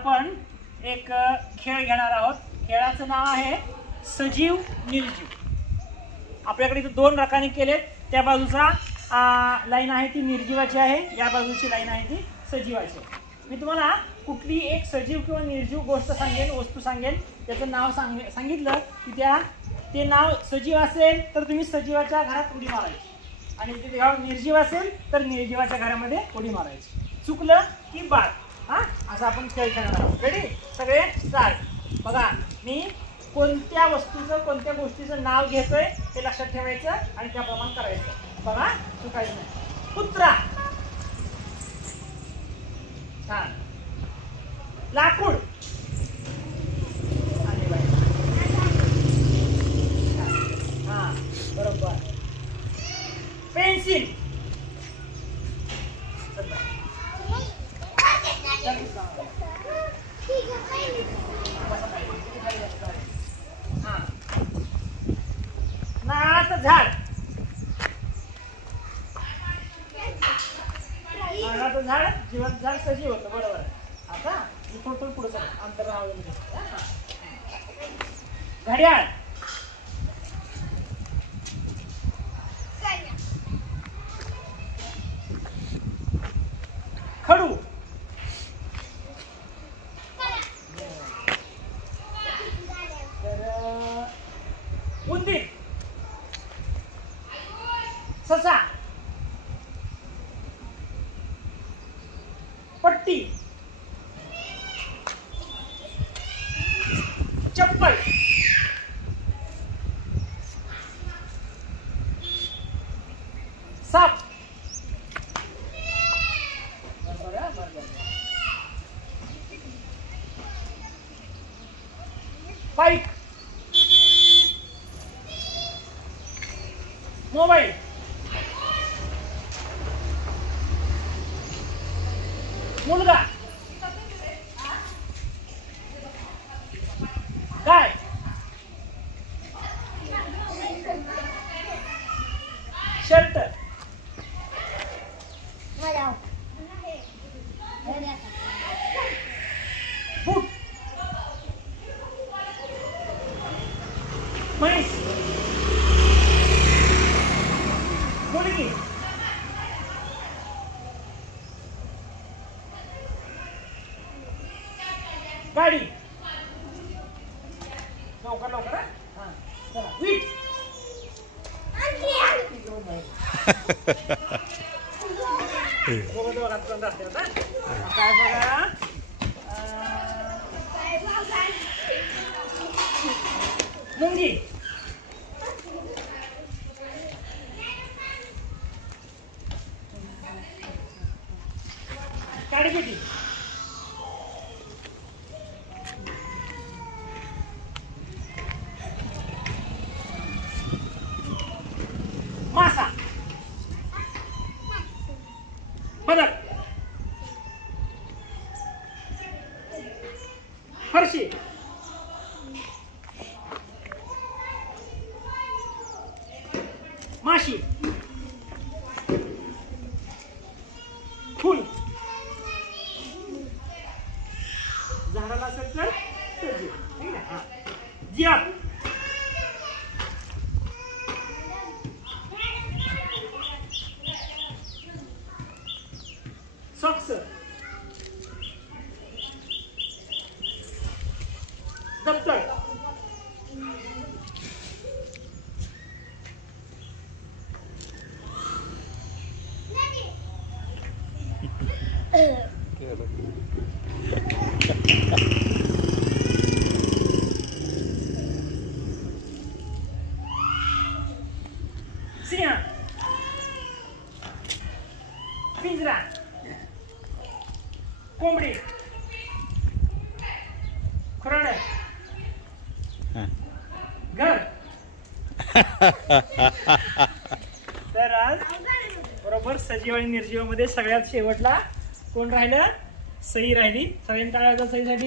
आपण एक खेळ घेणार आहोत. खेळाचं नाव आहे सजीव निर्जीव. आपल्याकडे इथे दोन रकाने केलेत. त्या बाजूचा लाईन आहे ती निर्जीवाची आहे, या बाजूची लाईन आहे ती सजीवाची. मी तुम्हाला कुठली एक सजीव किंवा निर्जीव गोष्ट सांगेन, वस्तू सांगेन, त्याचं नाव सांगितलं की ते नाव सजीव असेल तर तुम्ही सजीवाच्या घरात उडी मारायची, आणि ते निर्जीव असेल तर निर्जीवाच्या घरामध्ये उडी मारायची. चुकलं की बाद. असं आपण खेळ खेळणार आहोत. रेडी? सगळे स्टार्ट. बघा, मी कोणत्या वस्तूचं कोणत्या गोष्टीचं नाव घेतोय हे लक्षात ठेवायचं आणि त्याप्रमाणे करायचं. बघा, चुकायचं नाही. कुत्रा. छान. लाकूड. हा, बरोबर. पेन्सिल. नारळाचं झाड. नारळाचं झाड जिवंत झाड सजीव होतं. बरोबर. आता थोडं पुढे चला, अंतर राहावं. घड्याळ. खडू. उंदीर. ससा. पट्टी. चप्पल. साप. पाईप. मोबाईल. मुलगा. गाय. शर्ट. बूट. म्हैस. मुलगी. गाडी. लवकर लवकर. चला. वीट. काय बघा, मुंगी. काडीपेटी. मासा. बदक. फरशी. माशी. फुल. झाडाला असेल तर जिराफ. सॉक्स. दप्तर. सिंह. पिंजरा. कोंबडी. खुराड. घर. तर आज बरोबर सजीव आणि निर्जीवामध्ये सगळ्यात शेवटला कोण राहिलं? सई राहिली. सगळ्यांनी टाळ्या वाजवा सईसाठी.